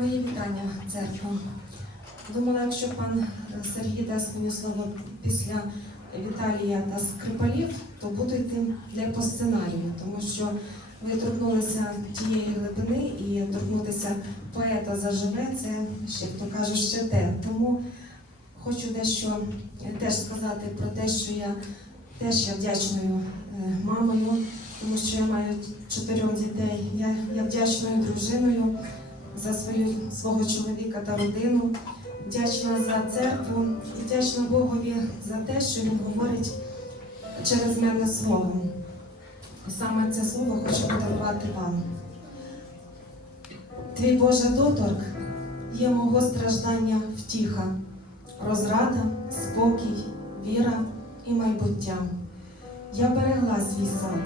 Мої вітання, церква. Думала, якщо пан Сергій дасть мені слово після Віталія та Скрипалів, то буду йти для по сценарію, тому що ви торкнулися тієї глибини і торкнутися поета заживе, це ще як то кажуть, ще те. Тому хочу дещо теж сказати про те, що я теж я вдячною е, мамою, тому що я маю чотирьох дітей. Я, я вдячною дружиною за свою свого чоловіка та родину. Вдячна за церкву і вдячна Богові за те, що він говорить через мене словом. І саме це слово хочу подарувати вам. Твій Божий доторк є мого страждання втіха, розрада, спокій, віра і майбуття. Я берегла свій сад,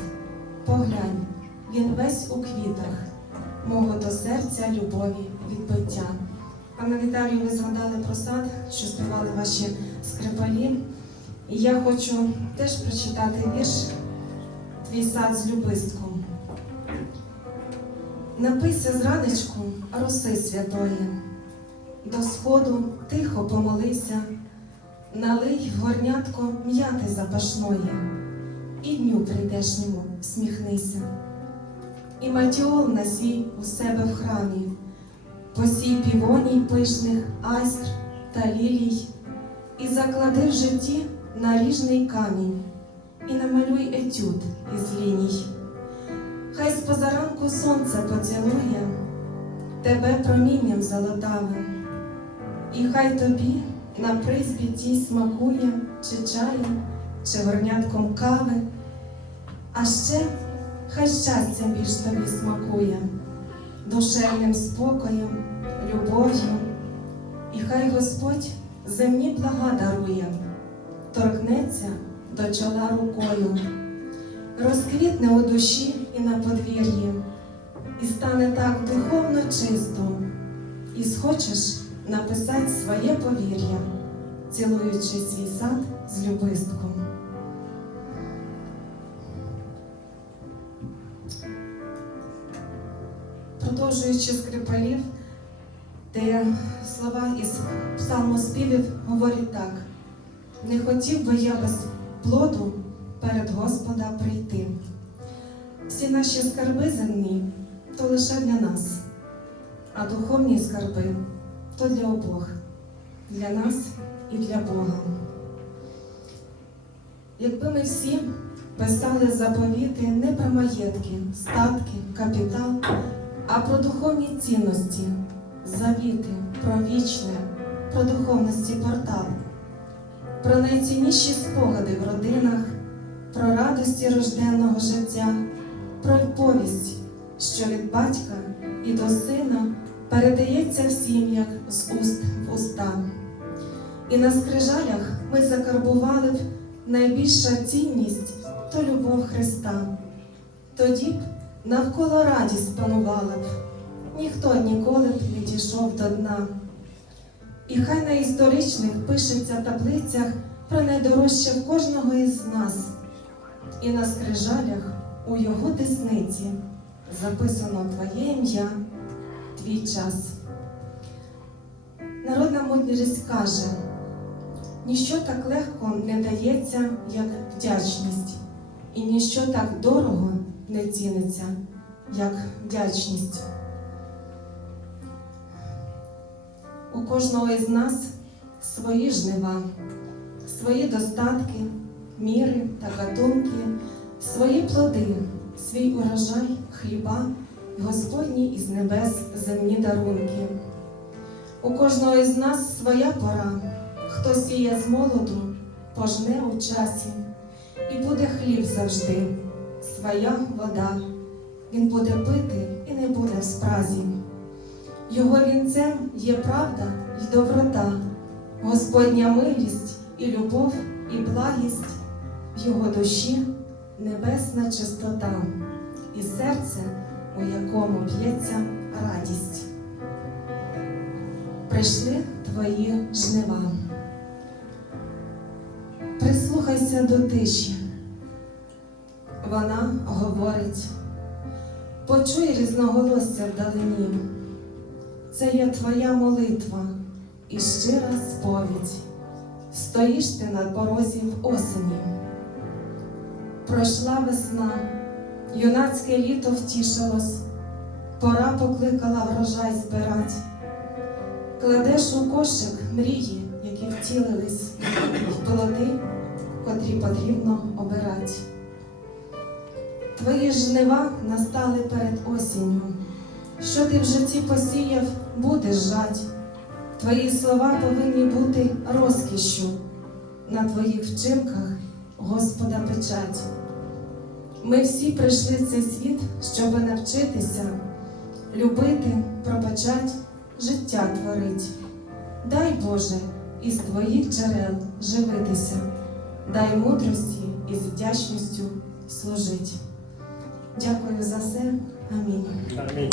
поглянь, він весь у квітах, мого до серця любові відбиття. Пане Віталію, ви згадали про сад, що співали ваші скрипалі. І я хочу теж прочитати вірш Твій сад з любистком. Напийся зранечку роси святої, до сходу тихо помолися, налий горнятко м'яти запашної, і дню прийдешньому сміхнися. І матіол на свій у себе в храмі, посій півоній пишних айстр та лілій, і заклади в житті наріжний камінь, і намалюй етюд із ліній. Хай з позаранку сонце поцілує тебе промінням золотавим, і хай тобі на призбі тій смакує, чи чаєм, чи горнятком кави, а ще хай щастя більш тобі смакує, душевним спокоєм, любов'ю, і хай Господь земні блага дарує, торкнеться до чола рукою, розквітне у душі і на подвір'ї, і стане так духовно чисто, і схочеш написати своє повір'я, цілуючи свій сад з любистком. Продовжуючи скрипалів, де слова із псалмоспівів говорять так: не хотів би я без плоду перед Господа прийти. Всі наші скарби земні то лише для нас, а духовні скарби то для обох, для нас і для Бога. Якби ми всі писали заповіти не про маєтки, статки, капітал, а про духовні цінності, завіти, про вічне, про духовності портал, про найцінніші спогади в родинах, про радості рожденного життя, про повість, що від батька і до сина передається всім, як з уст в уста. І на скрижалях ми закарбували б найбільша цінність то любов Христа. Тоді навколо радість панувала б, ніхто ніколи б не дійшов до дна. І хай на історичних пишеться таблицях про найдорожче кожного із нас, і на скрижалях у його десниці записано Твоє ім'я, твій час. Народна мудрість каже, ніщо так легко не дається, як вдячність, і ніщо так дорого не ціниться, як вдячність. У кожного із нас свої жнива, свої достатки, міри та гатунки, свої плоди, свій урожай, хліба, Господні із небес земні дарунки. У кожного із нас своя пора, хто сіє з молоду, пожне у часі, і буде хліб завжди, своя вода. Він буде пити і не буде в спразі. Його вінцем є правда й доброта, Господня милість і любов, і благість, в його душі небесна чистота, і серце, у якому б'ється радість. Прийшли твої жнива. Прислухайся до тиші. Вона говорить, почуй різноголосся вдалині. це є твоя молитва і щира сповідь. Стоїш ти на порозі в осені. Пройшла весна, юнацьке літо втішилось, пора покликала врожай збирать. Кладеш у кошик мрії, які втілились, в плоди, котрі потрібно обирать. Твої жнива настали перед осінню. Що ти в житті посіяв, будеш жать. Твої слова повинні бути розкішшю. На твоїх вчинках Господа печать. Ми всі прийшли в цей світ, щоб навчитися, любити, пробачать, життя творить. Дай Боже із твоїх джерел живитися, дай мудрості і з вдячністю служить. Дякую за все. Амінь. Амінь.